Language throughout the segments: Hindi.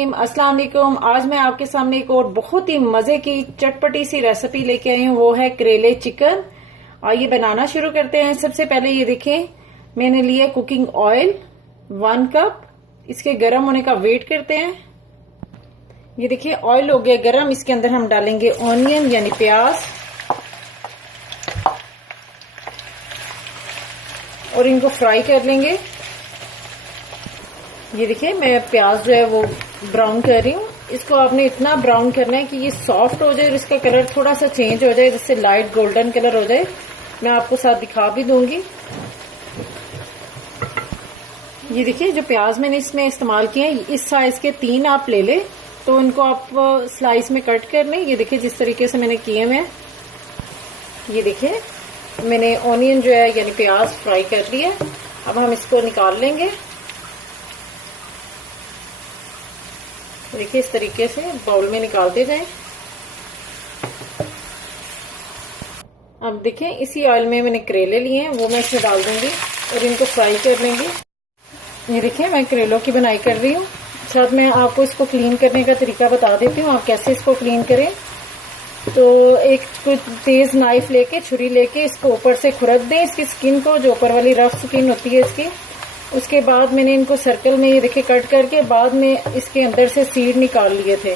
रहीम, अस्सलाम वालेकुम। आज मैं आपके सामने एक और बहुत ही मजे की चटपटी सी रेसिपी लेके आई हूँ। वो है करेले चिकन। आइए बनाना शुरू करते हैं। सबसे पहले ये देखें, मैंने लिया कुकिंग ऑयल 1 कप। इसके गर्म होने का वेट करते हैं। ये देखिए ऑयल हो गया गर्म। इसके अंदर हम डालेंगे ऑनियन यानी प्याज और इनको फ्राई कर लेंगे। ये देखिए मैं प्याज जो है वो ब्राउन कर रही हूँ। इसको आपने इतना ब्राउन करना है कि ये सॉफ्ट हो जाए और इसका कलर थोड़ा सा चेंज हो जाए, जिससे लाइट गोल्डन कलर हो जाए। मैं आपको साथ दिखा भी दूंगी। ये देखिए जो प्याज मैंने इसमें इस्तेमाल किए हैं, इस साइज के 3 आप ले ले, तो इनको आप स्लाइस में कट कर लें। ये देखिए जिस तरीके से मैंने किए हैं। ये देखिए मैंने ऑनियन जो है यानी प्याज फ्राई कर लिया। अब हम इसको निकाल लेंगे। देखिए इस तरीके से बाउल में निकालते जाएं। अब देखिए इसी ऑयल में मैंने करेले लिए हैं, वो मैं इसमें डाल दूंगी और इनको फ्राई कर लेंगे। ये देखिए मैं करेलों की बनाई कर रही हूँ। साथ में आपको इसको क्लीन करने का तरीका बता देती हूँ, आप कैसे इसको क्लीन करें। तो एक कुछ तेज नाइफ लेके, छुरी लेके इसको ऊपर से खुरद दें, इसकी स्किन को, जो ऊपर वाली रफ स्किन होती है इसकी। उसके बाद मैंने इनको सर्कल में ये देखिए कट करके बाद में इसके अंदर से सीड निकाल लिए थे।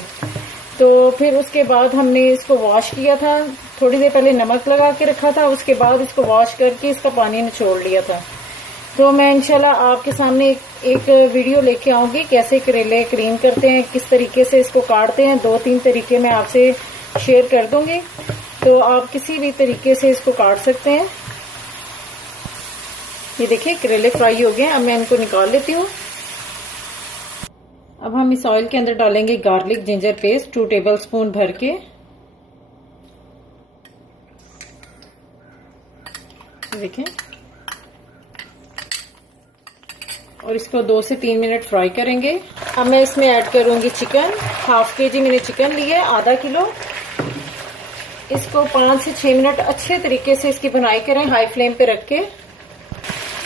तो फिर उसके बाद हमने इसको वॉश किया था, थोड़ी देर पहले नमक लगा के रखा था, उसके बाद इसको वॉश करके इसका पानी निचोड़ लिया था। तो मैं इंशाल्लाह आपके सामने एक वीडियो लेके आऊंगी कैसे करेले क्लीन करते हैं, किस तरीके से इसको काटते हैं। 2-3 तरीके मैं आपसे शेयर कर दूंगी, तो आप किसी भी तरीके से इसको काट सकते हैं। ये देखिए करेले फ्राई हो गए। अब मैं इनको निकाल लेती हूँ। अब हम इस ऑयल के अंदर डालेंगे गार्लिक जिंजर पेस्ट 2 टेबलस्पून भर के। देखिए और इसको 2 से 3 मिनट फ्राई करेंगे। अब मैं इसमें ऐड करूंगी चिकन। 1/2 kg मैंने चिकन लिया है, आधा किलो। इसको 5 से 6 मिनट अच्छे तरीके से इसकी बनाई करें हाई फ्लेम पे रख के।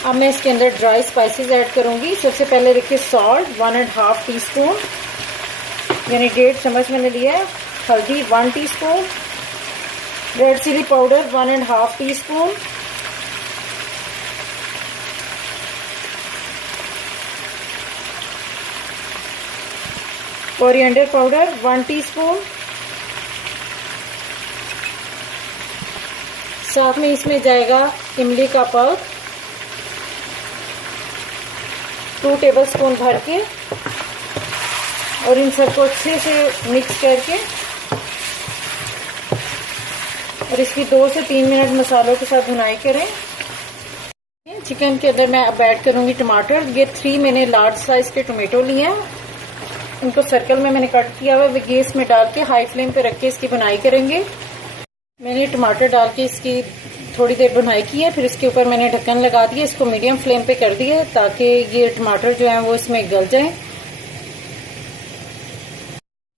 अब मैं इसके अंदर ड्राई स्पाइसेस ऐड करूंगी। सबसे पहले देखिए सॉल्ट 1.5 टीस्पून यानी 1.5 चम्मच मैंने लिया है। हल्दी 1 teaspoon. Red chilli powder 1.5 teaspoon. Coriander powder 1 teaspoon. साथ में इसमें जाएगा इमली का पल्प 2 टेबलस्पून भर के, और इन सबको अच्छे से मिक्स करके और इसकी 2 से 3 मिनट मसालों के साथ भुनाई करें। चिकन के अंदर मैं अब ऐड करूंगी टमाटर। ये 3 मैंने लार्ज साइज के टोमेटो लिए हैं, इनको सर्कल में मैंने कट किया हुआ है। गैस में डाल के हाई फ्लेम पे रख के इसकी भुनाई करेंगे। मैंने टमाटर डाल के इसकी थोड़ी देर भुनाई की है, फिर इसके ऊपर मैंने ढक्कन लगा दिया। इसको मीडियम फ्लेम पे कर दिया ताकि ये टमाटर जो है वो इसमें गल जाए।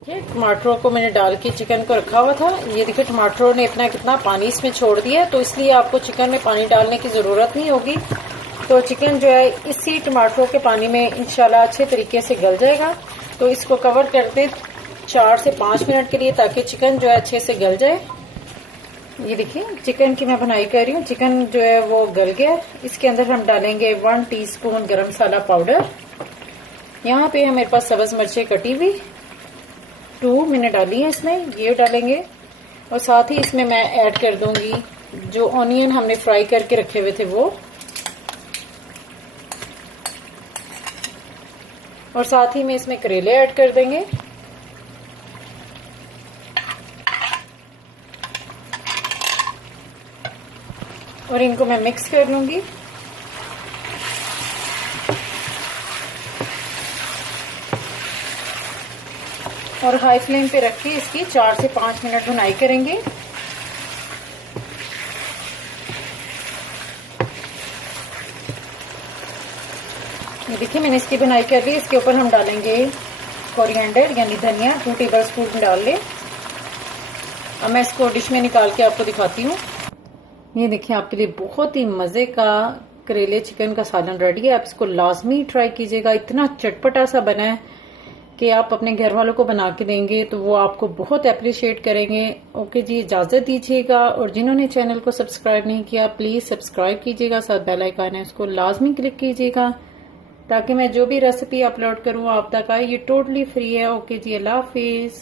टमाटरों को मैंने डाल के चिकन को रखा हुआ था। ये देखिए टमाटरों ने अपना कितना पानी इसमें छोड़ दिया, तो इसलिए आपको चिकन में पानी डालने की जरूरत नहीं होगी। तो चिकन जो है इसी टमाटरों के पानी में इंशाल्लाह अच्छे तरीके से गल जाएगा। तो इसको कवर कर दे 4 से 5 मिनट के लिए, ताकि चिकन जो है अच्छे से गल जाए। ये देखिए चिकन की मैं बनाई कर रही हूँ। चिकन जो है वो गल गया। इसके अंदर हम डालेंगे 1 टीस्पून गरम मसाला पाउडर। यहाँ पे हमारे पास सब्ज मिर्चें कटी हुई 2 मैंने डाली है इसमें, ये डालेंगे। और साथ ही इसमें मैं ऐड कर दूंगी जो ऑनियन हमने फ्राई करके रखे हुए थे वो, और साथ ही में इसमें करेले ऐड कर देंगे। और इनको मैं मिक्स कर लूंगी। और हाई फ्लेम पे रख के इसकी 4 से 5 मिनट भुनाई करेंगे। ये देखिए मैंने इसकी भुनाई कर ली। इसके ऊपर हम डालेंगे कोरिएंडर यानी धनिया 2 टेबलस्पून डाल लें। अब मैं इसको डिश में निकाल के आपको दिखाती हूँ। ये देखिए आपके लिए बहुत ही मजे का करेले चिकन का सालन रेडी है। आप इसको लाजमी ट्राई कीजिएगा। इतना चटपटा सा बना है कि आप अपने घर वालों को बना के देंगे तो वो आपको बहुत अप्रिशिएट करेंगे। ओके जी, इजाजत दीजिएगा। और जिन्होंने चैनल को सब्सक्राइब नहीं किया प्लीज सब्सक्राइब कीजिएगा, साथ बेल आइकन है उसको लाजमी क्लिक कीजिएगा ताकि मैं जो भी रेसिपी अपलोड करूँ आप तक आए। ये टोटली फ्री है। ओके जी, अल्लाह हाफिज।